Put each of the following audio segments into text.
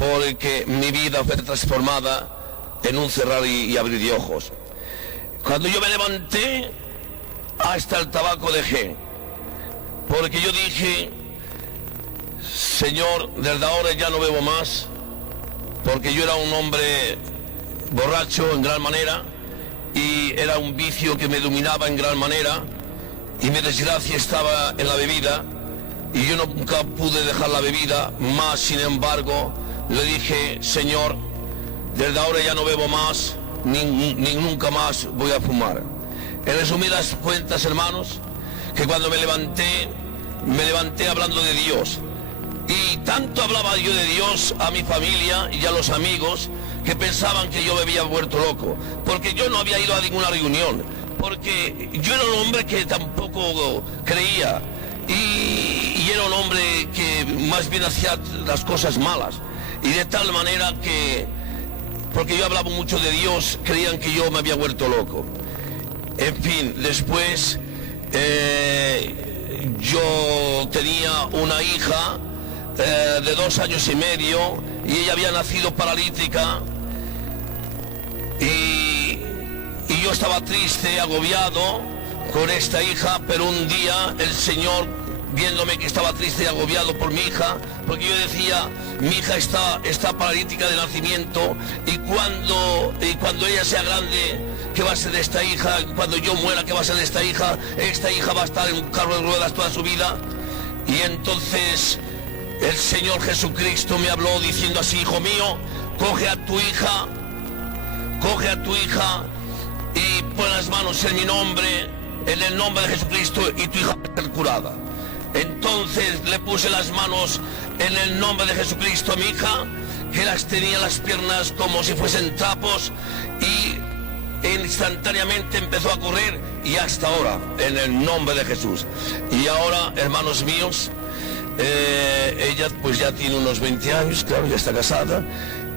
porque mi vida fue transformada en un cerrar y abrir de ojos. Cuando yo me levanté, hasta el tabaco dejé, porque yo dije: Señor, desde ahora ya no bebo más, porque yo era un hombre borracho en gran manera y era un vicio que me dominaba en gran manera, y mi desgracia estaba en la bebida, y yo nunca pude dejar la bebida, más sin embargo le dije: Señor, desde ahora ya no bebo más, ni nunca más voy a fumar. En resumidas cuentas, hermanos, que cuando me levanté hablando de Dios, y tanto hablaba yo de Dios a mi familia y a los amigos, que pensaban que yo me había vuelto loco, porque yo no había ido a ninguna reunión, porque yo era un hombre que tampoco creía, y era un hombre que más bien hacía las cosas malas, y de tal manera que, porque yo hablaba mucho de Dios, creían que yo me había vuelto loco. En fin, después yo tenía una hija de 2 años y medio, y ella había nacido paralítica, y yo estaba triste, agobiado con esta hija, pero un día el Señor, viéndome que estaba triste y agobiado por mi hija, porque yo decía: mi hija está paralítica de nacimiento, y cuando ella sea grande, ¿qué va a ser de esta hija? Cuando yo muera, ¿qué va a ser de esta hija? Esta hija va a estar en un carro de ruedas toda su vida. Y entonces el Señor Jesucristo me habló diciendo así: hijo mío, coge a tu hija y pon las manos en mi nombre, en el nombre de Jesucristo, y tu hija va a ser curada. Entonces le puse las manos en el nombre de Jesucristo a mi hija, que tenía las piernas como si fuesen trapos, y instantáneamente empezó a correr, y hasta ahora, en el nombre de Jesús. Y ahora, hermanos míos, ella pues ya tiene unos 20 años, claro, ya está casada,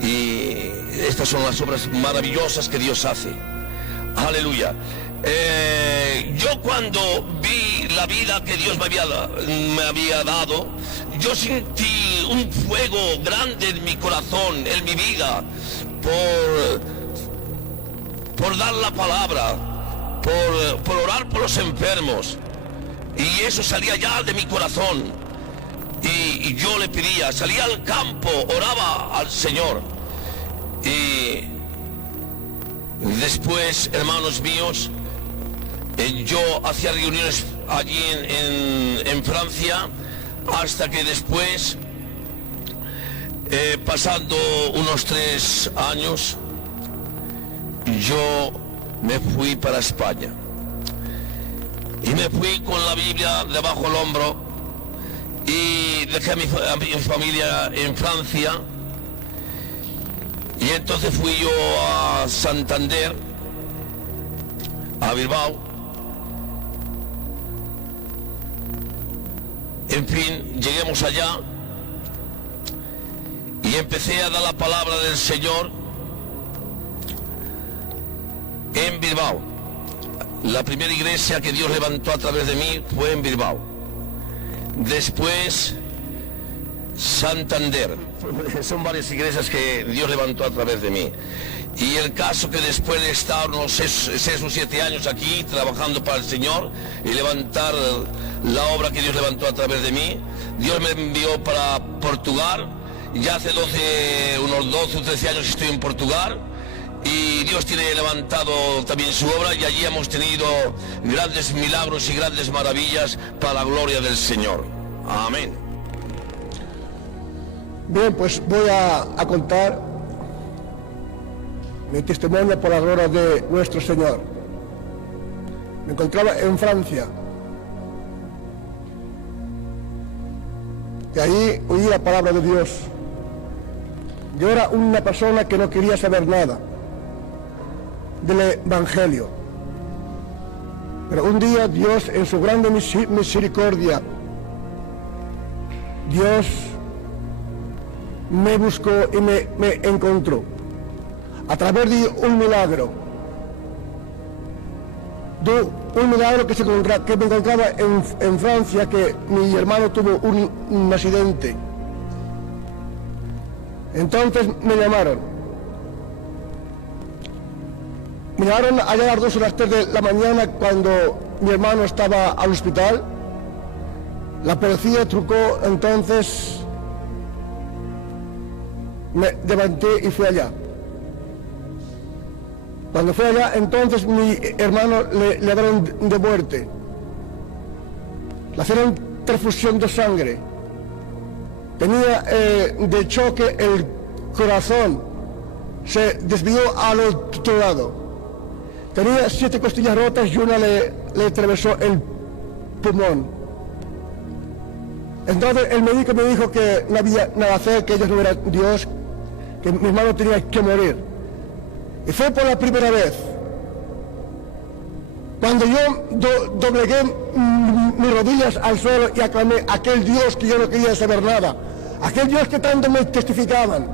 y estas son las obras maravillosas que Dios hace. Aleluya. Yo cuando vi la vida que Dios me había dado, yo sentí un fuego grande en mi corazón, en mi vida, por dar la palabra, por orar por los enfermos, y eso salía ya de mi corazón, y yo le pedía, salía al campo, oraba al Señor. Y después, hermanos míos, yo hacía reuniones allí en Francia, hasta que después, pasando unos 3 años, yo me fui para España, y me fui con la Biblia debajo del hombro, y dejé a mi familia en Francia, y entonces fui yo a Santander, a Bilbao. En fin, lleguemos allá y empecé a dar la palabra del Señor en Bilbao. La primera iglesia que Dios levantó a través de mí fue en Bilbao. Después, Santander. Son varias iglesias que Dios levantó a través de mí. Y el caso que después de estar unos 6 o 7 años aquí trabajando para el Señor y levantar la obra que Dios levantó a través de mí, Dios me envió para Portugal. Ya hace unos 12 o 13 años estoy en Portugal, y Dios tiene levantado también su obra, y allí hemos tenido grandes milagros y grandes maravillas para la gloria del Señor. Amén. Bien, pues voy a contar mi testimonio por la gloria de nuestro Señor. Me encontraba en Francia, y allí oí la palabra de Dios. Yo era una persona que no quería saber nada del Evangelio, pero un día Dios, en su grande misericordia, Dios me buscó y me encontró a través de un milagro, que me encontraba en Francia, que mi hermano tuvo un accidente, Entonces me llamaron. Me llamaron allá a las 2 o las 3 de la mañana cuando mi hermano estaba al hospital. La policía trucó, entonces me levanté y fui allá. Cuando fui allá, entonces mi hermano le dieron de muerte. Le hicieron transfusión de sangre. Tenía de choque el corazón. Se desvió al otro lado. Tenía 7 costillas rotas y una le atravesó el pulmón. Entonces el médico me dijo que no había nada que hacer, que Dios no era Dios, que mi hermano tenía que morir. Y fue por la primera vez. Cuando yo doblegué mis rodillas al suelo y aclamé a aquel Dios que yo no quería saber nada, aquel Dios que tanto me testificaban.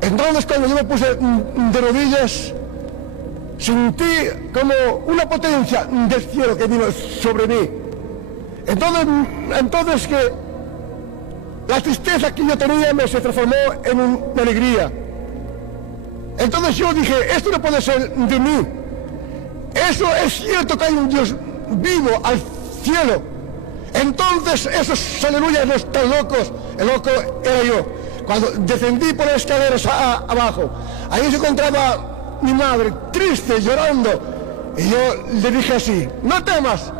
Entonces cuando yo me puse de rodillas, sentí como una potencia del cielo que vino sobre mí. Entonces que la tristeza que yo tenía se transformó en una alegría. Entonces yo dije, esto no puede ser de mí. Eso es cierto que hay un Dios vivo al cielo. Entonces esos aleluyas no están locos. El loco era yo. Cuando descendí por las escaleras abajo, ahí se encontraba mi madre, triste, llorando. Y yo le dije así, no temas,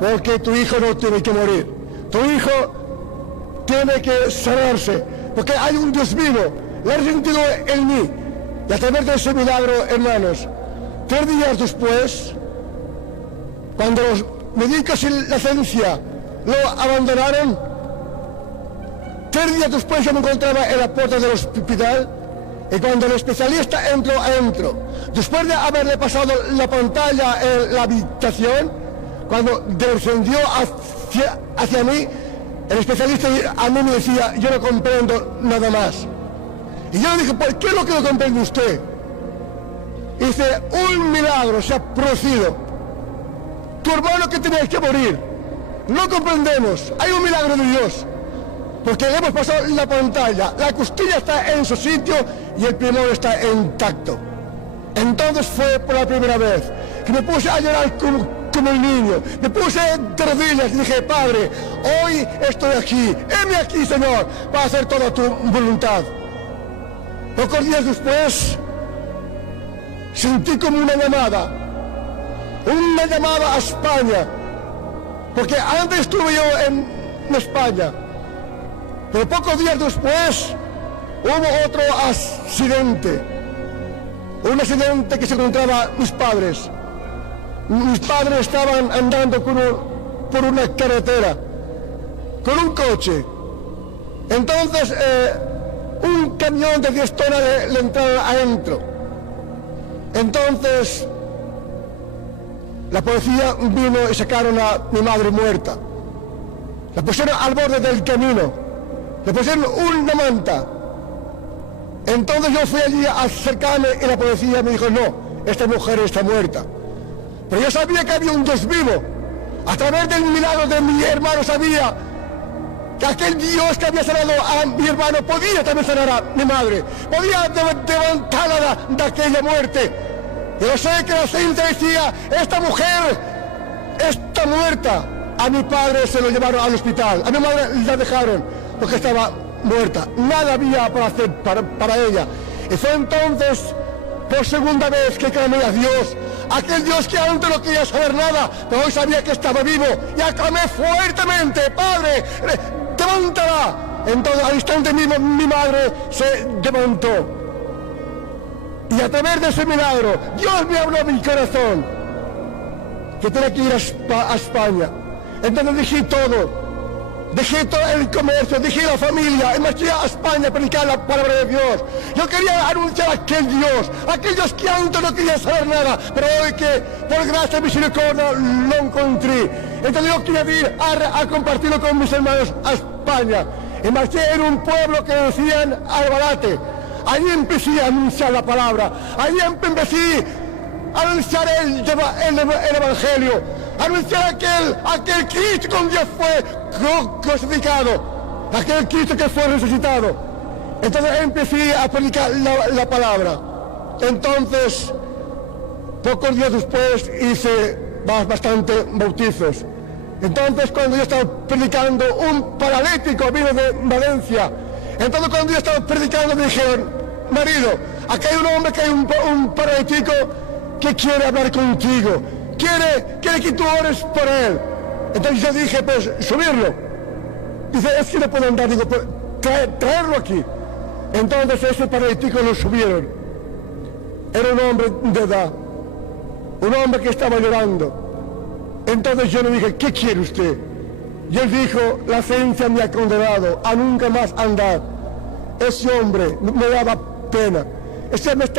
porque tu hijo no tiene que morir. Tu hijo tiene que sanarse, porque hay un Dios vivo. Lo he sentido en mí. Y a través de ese milagro, hermanos, 3 días después, cuando los médicos y la ciencia lo abandonaron, 3 días después yo me encontraba en la puerta del hospital y cuando el especialista entró adentro, después de haberle pasado la pantalla en la habitación, cuando descendió hacia mí, el especialista a mí me decía, yo no comprendo nada más. Y yo le dije, ¿por qué es lo que no comprende usted? Y dice, un milagro se ha producido. Tu hermano que tenía que morir. No comprendemos. Hay un milagro de Dios. Porque le hemos pasado la pantalla. La costilla está en su sitio y el pulmón está intacto. Entonces fue por la primera vez que me puse a llorar como el niño. Me puse de rodillas y dije, Padre, hoy estoy aquí. Heme aquí, Señor, para hacer toda tu voluntad. Pocos días después, sentí como una llamada a España, porque antes estuve yo en España, pero pocos días después hubo otro accidente, un accidente que se encontraba mis padres. Mis padres estaban andando por una carretera, con un coche. Entonces, un camión de 10 toneladas le entraron adentro. Entonces la policía vino y sacaron a mi madre muerta. La pusieron al borde del camino, le pusieron una manta. Entonces yo fui allí a acercarme y la policía me dijo, no, esta mujer está muerta. Pero yo sabía que había un Dios vivo. A través del milagro de mi hermano sabía que aquel Dios que había sanado a mi hermano podía también sanar a mi madre, podía levantarla de aquella muerte. Yo sé que la ciencia decía, esta mujer está muerta. A mi padre se lo llevaron al hospital, a mi madre la dejaron porque estaba muerta. Nada había para hacer para ella. Y fue entonces, por segunda vez, que clamé a Dios, aquel Dios que antes no quería saber nada, pero hoy sabía que estaba vivo, y aclamé fuertemente, Padre, levántala. Entonces al instante mismo mi madre se levantó. Y a través de ese milagro, Dios me habló a mi corazón que tenía que ir a España. Entonces dejé todo el comercio, dejé la familia y me fui a España a predicar la palabra de Dios. Yo quería anunciar a aquel Dios que antes no quería saber nada, pero hoy que por gracia y misericordia lo encontré. Entonces yo quería ir a compartirlo con mis hermanos a España. Y marché en un pueblo que decían Albalate. Allí empecé a anunciar la palabra, allí empecé a anunciar el Evangelio, a anunciar aquel Cristo con Dios fue crucificado, aquel Cristo que fue resucitado. Entonces empecé a predicar la palabra. Entonces, pocos días después hice bastante bautizos. Entonces, cuando yo estaba predicando, un paralítico vino de Valencia. Entonces, cuando yo estaba predicando, me dijeron: marido, aquí hay un hombre que hay un paralítico que quiere hablar contigo, quiere que tú ores por él. Entonces yo dije: pues subirlo. Dice: es que no puedo andar. Digo: pues traerlo aquí. Entonces ese paralítico lo subieron. Era un hombre de edad, un hombre que estaba llorando. Entonces yo le dije: ¿qué quiere usted? Y él dijo: la ciencia me ha condenado a nunca más andar. Ese hombre me daba pena. Ese hombre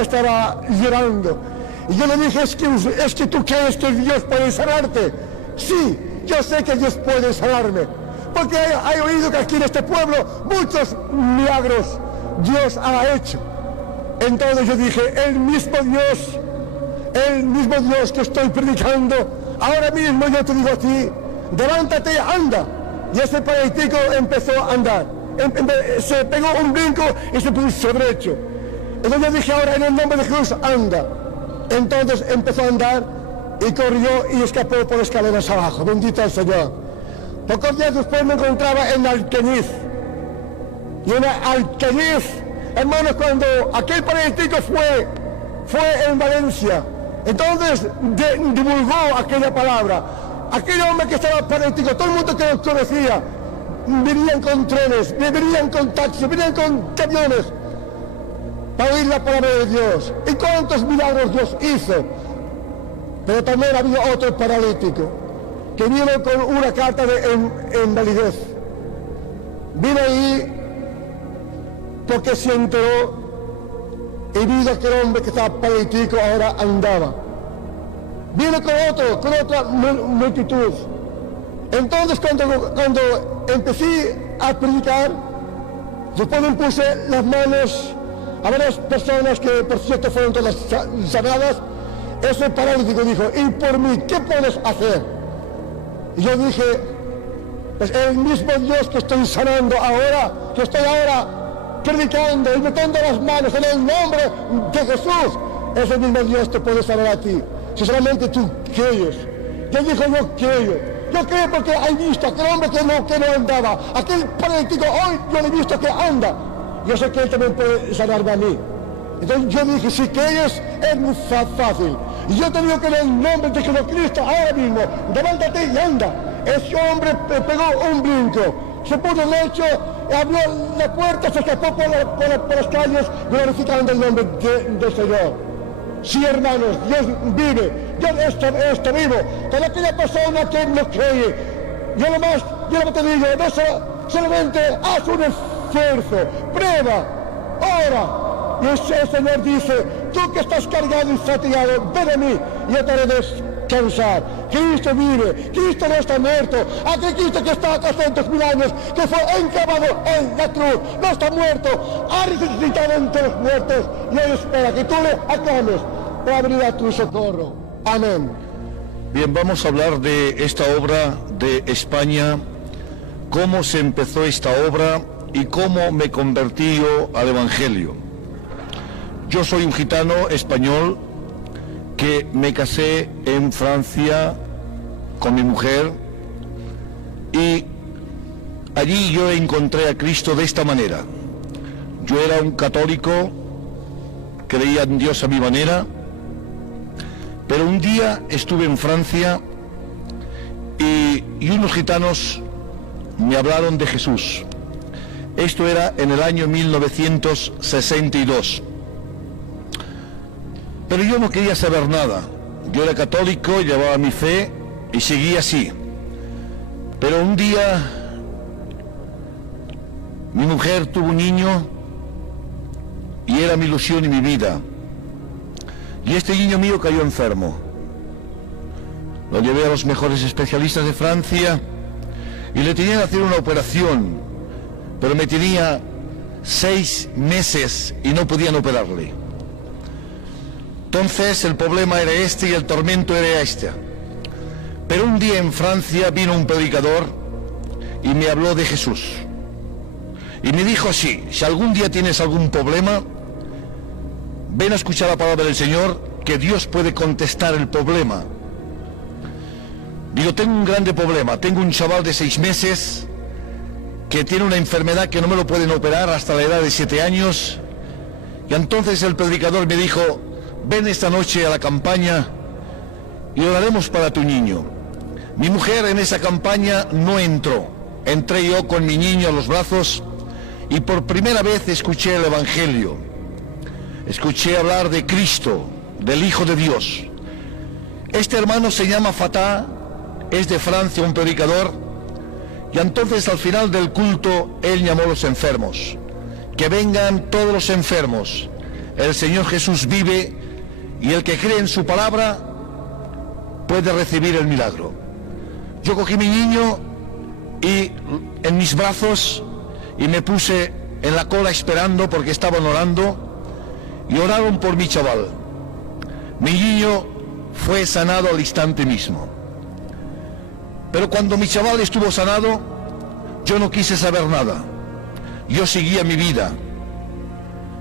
estaba llorando. Y yo le dije: es que tú crees que Dios puede sanarte. Sí, yo sé que Dios puede sanarme, porque he oído que aquí en este pueblo muchos milagros Dios ha hecho. Entonces yo dije: el mismo Dios que estoy predicando, ahora mismo yo te digo a ti: levántate y anda. Y ese paralítico empezó a andar. Se pegó un brinco y se puso derecho. Entonces yo dije: ahora en el nombre de Jesús, anda. Entonces empezó a andar y corrió y escapó por escaleras abajo. Bendito el Señor. Pocos días después me encontraba en Alcañiz. Y en Alcañiz, hermanos, cuando aquel paralítico fue en Valencia, entonces divulgó aquella palabra. Aquel hombre que estaba paralítico, todo el mundo que lo conocía, venían con trenes, venían con taxis, venían con camiones para oír la palabra de Dios. ¿Y cuántos milagros Dios hizo? Pero también había otro paralítico que vino con una carta de invalidez. Vino ahí porque se enteró y vio que el hombre que estaba paralítico ahora andaba. Vino con otra multitud. Entonces cuando empecé a predicar, después me puse las manos a varias personas que por cierto fueron todas sanadas. Ese paralítico dijo: ¿y por mí qué puedes hacer? Y yo dije: pues el mismo Dios que estoy sanando ahora, que estoy ahora predicando y metiendo las manos en el nombre de Jesús, ese mismo Dios te puede sanar a ti, si solamente tú crees. Yo dije: yo creo porque he visto aquel hombre que no andaba, aquel paralítico, hoy yo le he visto que anda. Yo sé que él también puede sanarme a mí. Entonces yo dije: si crees, es muy fácil. Y yo te digo que en el nombre de Jesucristo, ahora mismo, levántate y anda. Ese hombre pegó un brinco, se puso en el lecho, abrió la puerta, se escapó por las calles, glorificando el nombre del Señor. Sí, hermanos, Dios vive, Dios está vivo. Toda aquella persona que no cree, yo lo que te digo, no solamente haz un esfuerzo, prueba, ora. Y el Señor dice: tú que estás cargado y fatigado, ven a mí y yo te haré descansar. Cristo vive, Cristo no está muerto. Aquel Cristo que está acá hace 2000 años, que fue enclavado en la cruz, no está muerto, ha resucitado entre los muertos y hoy espera que tú le aclames para venir a tu socorro. Amén. Bien, vamos a hablar de esta obra de España, cómo se empezó esta obra y cómo me convertí yo al Evangelio. Yo soy un gitano español que me casé en Francia con mi mujer y allí yo encontré a Cristo de esta manera. Yo era un católico, creía en Dios a mi manera, pero un día estuve en Francia y unos gitanos me hablaron de Jesús. Esto era en el año 1962. Pero yo no quería saber nada. Yo era católico, llevaba mi fe y seguía así. Pero un día mi mujer tuvo un niño y era mi ilusión y mi vida. Y este niño mío cayó enfermo. Lo llevé a los mejores especialistas de Francia y le tenían que hacer una operación, pero me tenía 6 meses y no podían operarle. Entonces el problema era este y el tormento era este. Pero un día en Francia vino un predicador y me habló de Jesús. Y me dijo así: si algún día tienes algún problema, ven a escuchar la palabra del Señor, que Dios puede contestar el problema. Digo, tengo un grande problema, tengo un chaval de 6 meses que tiene una enfermedad que no me lo pueden operar hasta la edad de 7 años. Y entonces el predicador me dijo: ven esta noche a la campaña y oraremos para tu niño. Mi mujer en esa campaña no entró. Entré yo con mi niño a los brazos y por primera vez escuché el Evangelio. Escuché hablar de Cristo, del Hijo de Dios. Este hermano se llama Fatah, es de Francia, un predicador. Y entonces al final del culto él llamó a los enfermos: que vengan todos los enfermos, el Señor Jesús vive y el que cree en su palabra puede recibir el milagro. Yo cogí mi niño y en mis brazos y me puse en la cola esperando, porque estaban orando, y oraron por mi chaval. Mi niño fue sanado al instante mismo. Pero cuando mi chaval estuvo sanado, yo no quise saber nada. Yo seguía mi vida.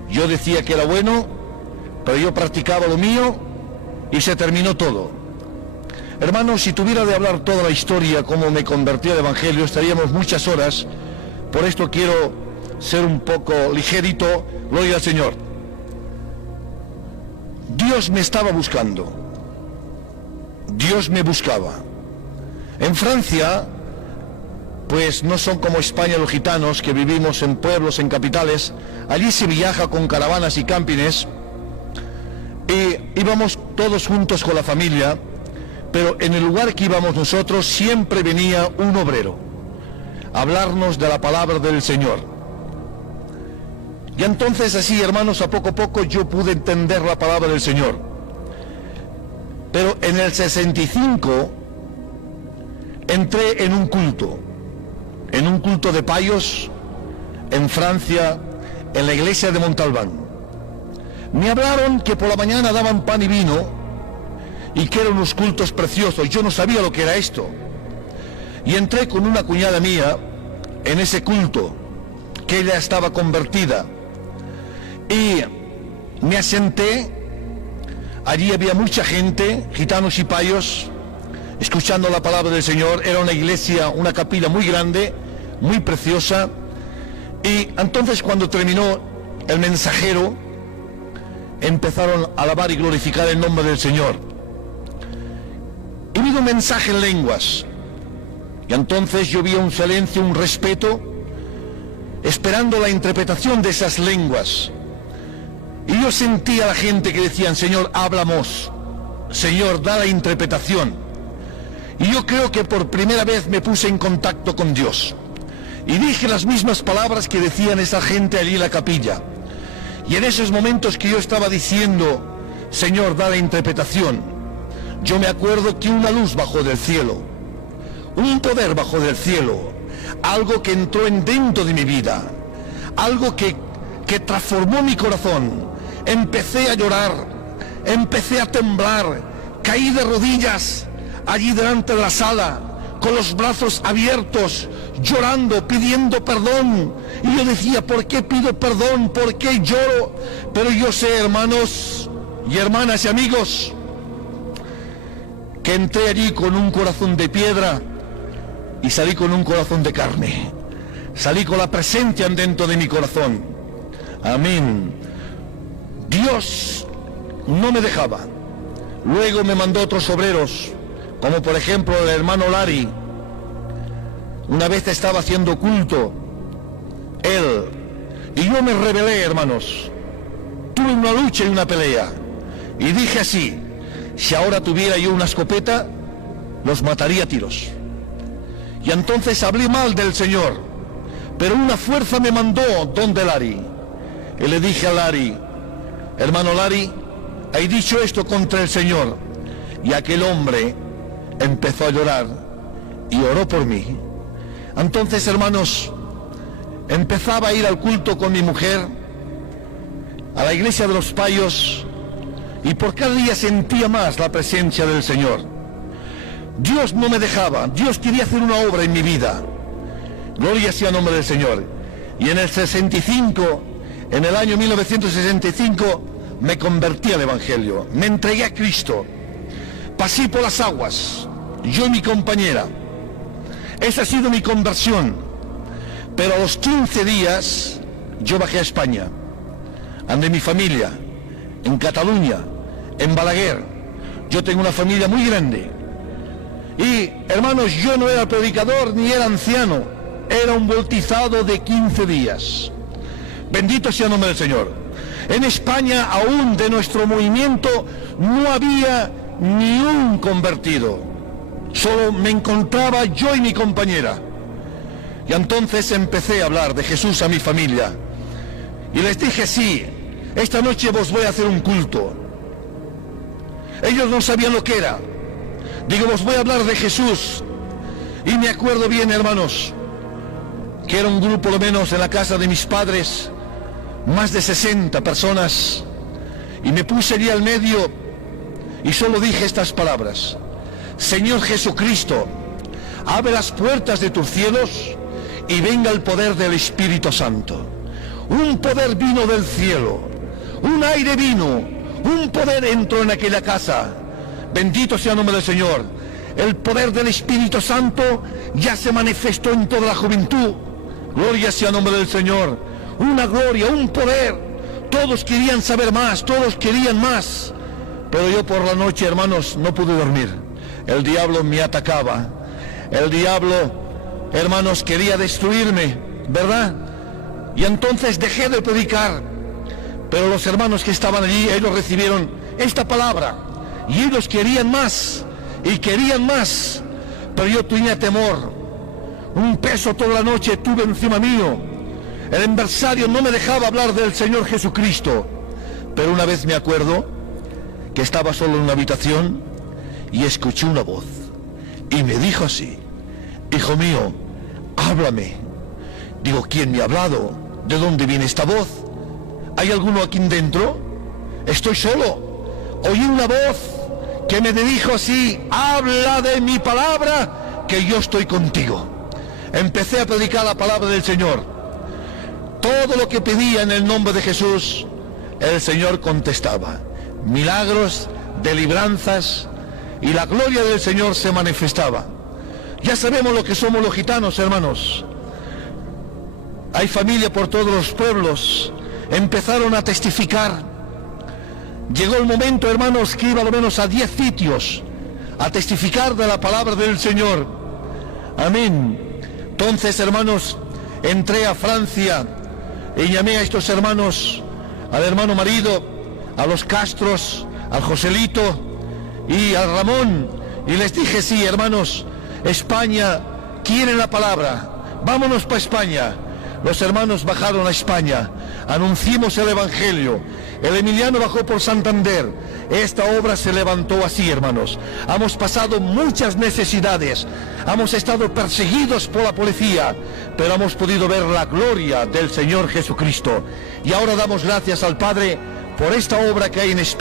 Yo decía que era bueno, pero yo practicaba lo mío y se terminó todo. Hermanos, si tuviera de hablar toda la historia, cómo me convertí al Evangelio, estaríamos muchas horas. Por esto quiero ser un poco ligerito. Gloria al Señor. Dios me estaba buscando. Dios me buscaba. En Francia, pues no son como España los gitanos, que vivimos en pueblos, en capitales. Allí se viaja con caravanas y campines, y íbamos todos juntos con la familia, pero en el lugar que íbamos nosotros siempre venía un obrero a hablarnos de la palabra del Señor. Y entonces así, hermanos, a poco yo pude entender la palabra del Señor. Pero en el 65 entré en un culto de payos en Francia, en la iglesia de Montalbán. Me hablaron que por la mañana daban pan y vino y que eran unos cultos preciosos. Yo no sabía lo que era esto. Y entré con una cuñada mía en ese culto, que ella estaba convertida. Y me asenté. Allí había mucha gente, gitanos y payos, escuchando la palabra del Señor. Era una iglesia, una capilla muy grande, muy preciosa. Y entonces, cuando terminó el mensajero, empezaron a alabar y glorificar el nombre del Señor. Y vino un mensaje en lenguas. Y entonces yo vi un silencio, un respeto, esperando la interpretación de esas lenguas. Y yo sentía a la gente que decían: Señor, háblanos. Señor, da la interpretación. Y yo creo que por primera vez me puse en contacto con Dios. Y dije las mismas palabras que decían esa gente allí en la capilla. Y en esos momentos que yo estaba diciendo: Señor, da la interpretación, yo me acuerdo que una luz bajó del cielo, un poder bajó del cielo, algo que entró en dentro de mi vida, algo que transformó mi corazón. Empecé a llorar, empecé a temblar, caí de rodillas allí delante de la sala, con los brazos abiertos, llorando, pidiendo perdón. Y yo decía: ¿por qué pido perdón? ¿Por qué lloro? Pero yo sé, hermanos y hermanas y amigos, que entré allí con un corazón de piedra y salí con un corazón de carne. Salí con la presencia dentro de mi corazón. Amén. Dios no me dejaba. Luego me mandó otros obreros, como por ejemplo el hermano Lari. Una vez estaba haciendo culto, él, y yo me rebelé, hermanos. Tuve una lucha y una pelea, y dije así: si ahora tuviera yo una escopeta, los mataría a tiros. Y entonces hablé mal del Señor, pero una fuerza me mandó donde Lari, y le dije a Lari: hermano Lari, he dicho esto contra el Señor. Y aquel hombre empezó a llorar y oró por mí. Entonces, hermanos, empezaba a ir al culto con mi mujer, a la iglesia de los payos, y por cada día sentía más la presencia del Señor. Dios no me dejaba. Dios quería hacer una obra en mi vida. Gloria sea el nombre del Señor. Y en el 65, en el año 1965, me convertí al Evangelio, me entregué a Cristo, pasé por las aguas, yo y mi compañera. Esa ha sido mi conversión. Pero a los 15 días yo bajé a España, ande mi familia, en Cataluña, en Balaguer. Yo tengo una familia muy grande. Y, hermanos, yo no era predicador ni era anciano, era un bautizado de 15 días. Bendito sea el nombre del Señor. En España, aún de nuestro movimiento, no había ni un convertido. Solo me encontraba yo y mi compañera. Y entonces empecé a hablar de Jesús a mi familia. Y les dije, sí, esta noche os voy a hacer un culto. Ellos no sabían lo que era. Digo, os voy a hablar de Jesús. Y me acuerdo bien, hermanos, que era un grupo, por lo menos en la casa de mis padres, más de 60 personas. Y me puse allí al medio y solo dije estas palabras: Señor Jesucristo, abre las puertas de tus cielos y venga el poder del Espíritu Santo. Un poder vino del cielo, un aire vino, un poder entró en aquella casa. Bendito sea el nombre del Señor. El poder del Espíritu Santo ya se manifestó en toda la juventud. Gloria sea el nombre del Señor. Una gloria, un poder. Todos querían saber más, todos querían más. Pero yo por la noche, hermanos, no pude dormir. El diablo me atacaba. El diablo, hermanos, quería destruirme, ¿verdad? Y entonces dejé de predicar. Pero los hermanos que estaban allí, ellos recibieron esta palabra. Y ellos querían más, y querían más. Pero yo tenía temor. Un peso toda la noche tuve encima mío. El adversario no me dejaba hablar del Señor Jesucristo. Pero una vez me acuerdo que estaba solo en una habitación y escuché una voz. Y me dijo así: hijo mío, háblame. Digo, ¿quién me ha hablado? ¿De dónde viene esta voz? ¿Hay alguno aquí dentro? Estoy solo. Oí una voz que me dijo así: habla de mi palabra, que yo estoy contigo. Empecé a predicar la palabra del Señor. Todo lo que pedía en el nombre de Jesús, el Señor contestaba. Milagros, deliveranzas, y la gloria del Señor se manifestaba. Ya sabemos lo que somos los gitanos, hermanos. Hay familia por todos los pueblos. Empezaron a testificar. Llegó el momento, hermanos, que iba a lo menos a 10 sitios a testificar de la palabra del Señor. Amén. Entonces, hermanos, entré a Francia y llamé a estos hermanos, al hermano marido, a los Castros, al Joselito y al Ramón, y les dije, sí, hermanos, España quiere la palabra, vámonos para España. Los hermanos bajaron a España, anunciamos el Evangelio. El Emiliano bajó por Santander. Esta obra se levantó así, hermanos. Hemos pasado muchas necesidades, hemos estado perseguidos por la policía, pero hemos podido ver la gloria del Señor Jesucristo. Y ahora damos gracias al Padre por esta obra que hay en España.